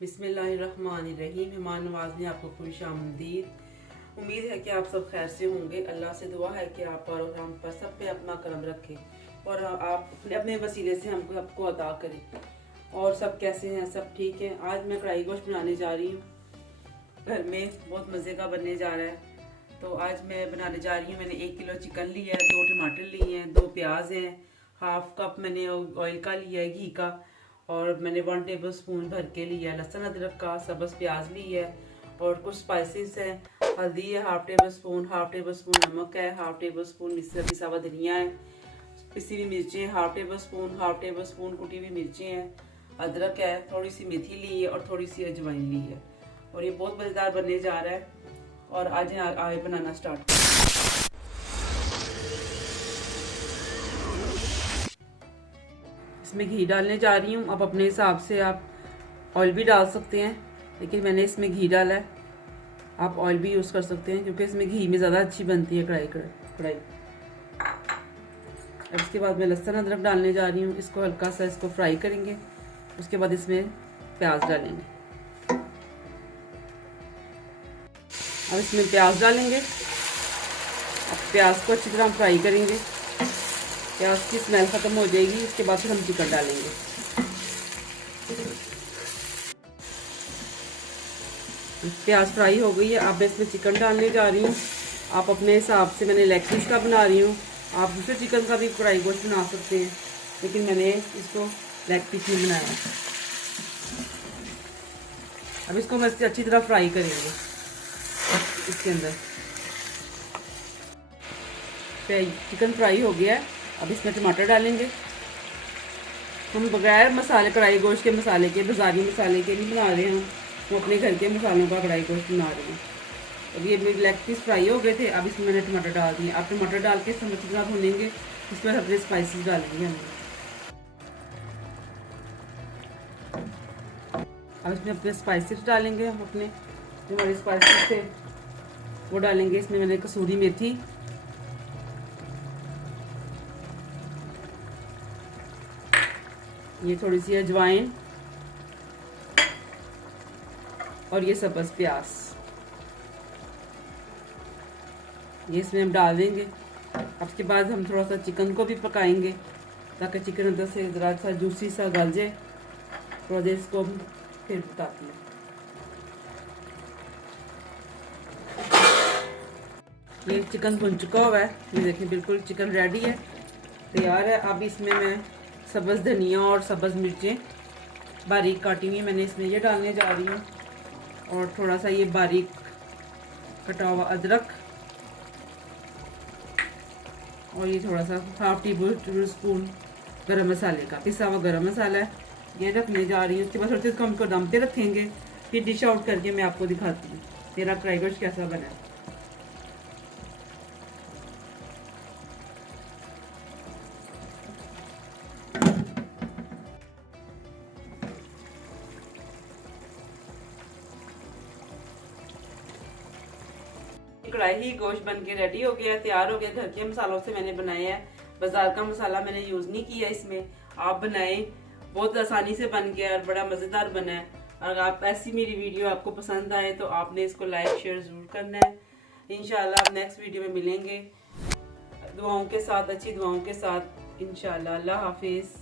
बिस्मिल्लाहिर्रहमानिर्रहीम। मेहमान नवाज में आपको खुशामदीद। उम्मीद है कि आप सब खैर से होंगे। अल्लाह से दुआ है कि आप और हम पर सब पे अपना करम रखे और आप अपने अपने वसीले से हमको सबको अता करें। और सब कैसे हैं? सब ठीक है। आज मैं कढ़ाई गोश्त बनाने जा रही हूँ। घर में बहुत मज़े का बनने जा रहा है। तो आज मैं बनाने जा रही हूँ। मैंने 1 किलो चिकन लिया है, 2 टमाटर लिए हैं, 2 प्याज हैं, हाफ कप मैंने ऑयल का लिया है, घी का, और मैंने 1 टेबल स्पून भर के लिया है लहसुन अदरक का, सब्ज़ प्याज ली है और कुछ स्पाइसेस हैं। हल्दी है हाफ टेबल स्पून नमक है, हाफ टेबल स्पून पिसा हुआ धनिया है, पिसी हुई मिर्चें हाफ टेबल स्पून कुटी हुई मिर्चें हैं, अदरक है, थोड़ी सी मेथी ली है और थोड़ी सी अजवाइन ली है। और ये बहुत मज़ेदार बनने जा रहा है। और आज आगे बनाना स्टार्ट। इसमें घी डालने जा रही हूँ। अब अपने हिसाब से आप ऑयल भी डाल सकते हैं, लेकिन मैंने इसमें घी डाला है। आप ऑयल भी यूज़ कर सकते हैं क्योंकि इसमें घी में ज़्यादा अच्छी बनती है कढ़ाई। अब इसके बाद मैं लहसुन अदरक डालने जा रही हूँ। इसको हल्का सा इसको फ्राई करेंगे। उसके बाद इसमें प्याज डालेंगे। अब इसमें प्याज डालेंगे। अब प्याज को अच्छी तरह फ्राई करेंगे। प्याज की स्मेल ख़त्म हो जाएगी। इसके बाद फिर हम चिकन डालेंगे। प्याज फ्राई हो गई है। अब इसमें चिकन डालने जा रही हूँ। आप अपने हिसाब से, मैंने लेग पीस का बना रही हूँ, आप दूसरे चिकन का भी कढ़ाई गोश्त बना सकते हैं, लेकिन मैंने इसको लेग पीस में बनाया। अब इसको हम अच्छी तरह फ्राई करेंगे। इसके अंदर चिकन फ्राई हो गया है। अब इसमें टमाटर डालेंगे। हम बगैर मसाले, कढ़ाई गोश्त के मसाले के, बाजारी मसाले के नहीं बना रहे हैं, हम अपने घर के मसालों का कढ़ाई गोश्त बना रहे हैं। अब ये मेरे लेग पीस फ्राई हो गए थे। अब इसमें मैंने टमाटर डाल दिए। अब टमाटर डाल के अच्छी तरह भूनेंगे। इसमें अपने स्पाइसेस डालेंगे हम। अब इसमें अपने स्पाइसेस डालेंगे। हम अपने जो हमारे स्पाइसेस थे वो डालेंगे। इसमें मैंने कसूरी मेथी, ये थोड़ी सी अजवाइन और ये सब्ज़ प्याज, ये इसमें हम डाल देंगे। अब उसके बाद हम थोड़ा सा चिकन को भी पकाएंगे ताकि चिकन अंदर से ज़रा सा जूसी सा गल जाए। थोड़ा देर इसको हम फिर बताते हैं। ये चिकन भुन चुका हुआ है। ये देखें, बिल्कुल चिकन रेडी है, तैयार है। अब इसमें मैं सब्ज़ धनिया और सब्ज़ मिर्चें बारीक काटी हुई मैंने इसमें ये डालने जा रही हूँ, और थोड़ा सा ये बारीक कटा हुआ अदरक, और ये थोड़ा सा हाफ टेबल स्पून गरम मसाले का पिसा हुआ गरम मसाला है, ये रखने जा रही हूँ। उसके बाद थोड़ी देर हम दम पे रखेंगे, फिर डिश आउट करके मैं आपको दिखाती हूँ मेरा कढ़ाई गोश्त कैसा बना है। कढ़ाई गोश्त बन के रेडी हो गया, तैयार हो गया। घर के मसालों से मैंने बनाया है, बाजार का मसाला मैंने यूज़ नहीं किया इसमें। आप बनाएं, बहुत आसानी से बन गया और बड़ा मज़ेदार बना है। अगर आप ऐसी मेरी वीडियो आपको पसंद आए तो आपने इसको लाइक शेयर ज़रूर करना है। इंशाल्लाह आप नेक्स्ट वीडियो में मिलेंगे दुआओं के साथ, अच्छी दुआओं के साथ इंशाल्लाह। अल्लाह हाफिज़।